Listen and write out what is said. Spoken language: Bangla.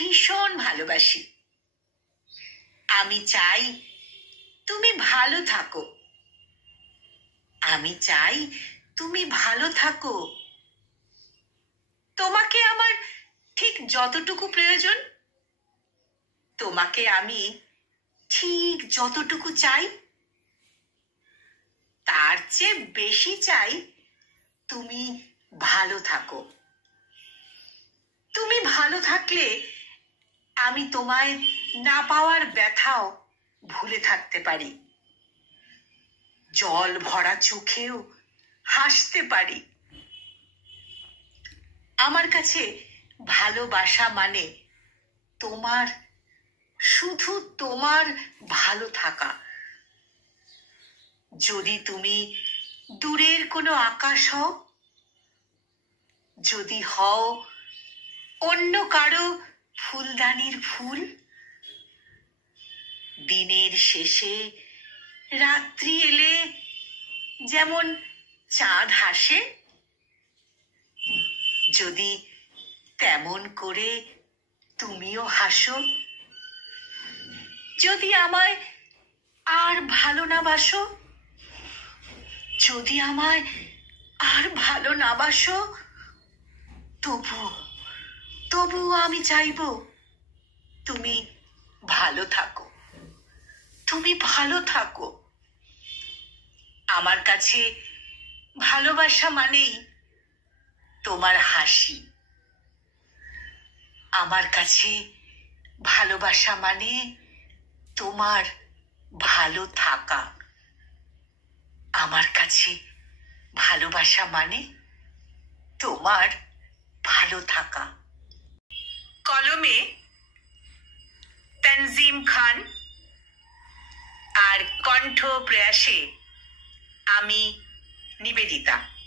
ভীষণ ভালোবাসি। আমি চাই তুমি ভালো থাকো। আমি চাই তুমি ভালো থাকো। তোমাকে আমার ঠিক যতটুকু প্রয়োজন, তোমাকে আমি ঠিক যতটুকু চাই, তার চেয়ে বেশি চাই তুমি ভালো থাকো। তুমি ভালো থাকলে আমি তোমায় না পাওয়ার ব্যথাও ভুলে থাকতে পারি। জল ভরা চোখেও হাসতে পারি। আমার কাছে ভালোবাসা মানে তোমার, শুধু তোমার ভালো থাকা। যদি তুমি দূরের কোনো আকাশ হও, যদি হও অন্য কারো ফুলদানির ফুল, দিনের শেষে রাত্রি এলে যেমন চাঁদ হাসে, যদি তেমন করে তুমিও হাসো। যদি আমায় আর ভালো না বাসো, যদি আমায় আর ভালো না বাসো, তবুও আমি চাইবো তুমি ভালো থাকো। তুমি ভালো থাকো। আমার কাছে ভালোবাসা মানেই তোমার হাসি। আমার কাছে ভালোবাসা মানে তোমার ভালো থাকা। আমার কাছে ভালোবাসা মানে তোমার ভালো থাকা। কলমে তনজিম খান আর কণ্ঠ প্রয়াসে আমি নিবেদিতা।